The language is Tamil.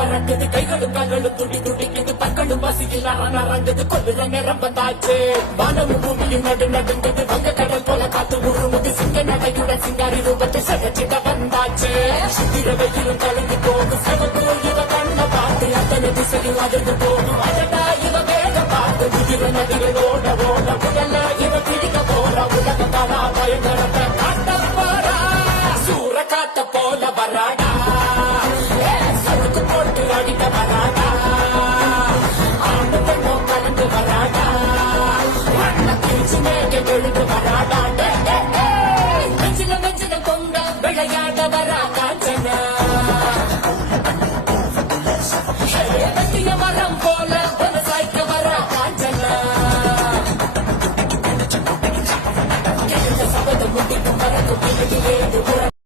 பறக்குது கைகளும் கால்களும் துடி துடிக்குது பற்களும் பசியில் நரங்குது கொள்ளுற நேரம் வந்தாச்சு வானமும் பூமியும் நடு நடுங்குது வங்க கடல் போல காத்து உருமுது சிங்க நடையுடன் சிங்காரி ரூபத்தை சகச்சிட வந்தாச்சு சித்திர வெயிலும் கலந்து போகும் சகத்து இவ கண்ண பார்த்து அத்தனை திசையும் அதிர்ந்து போகும் அடடா இவ வேக பார்த்து முதிர நதிகள் ஓட ஓட முதல்ல இவ பிடிக்க போற உலக பாரா பயங்கரத்தை காட்ட போறா சூற காத்த போல வராடா சடுக்கு போட்டு அடிக்க வராடா ஆண்டு பெண்ணோ கலந்து வராடா வண்ண கிழிச்சு மேக எழுந்து வராடா நெஞ்சில நெஞ்சில கொண்ட விளையாட வரா காஞ்சனா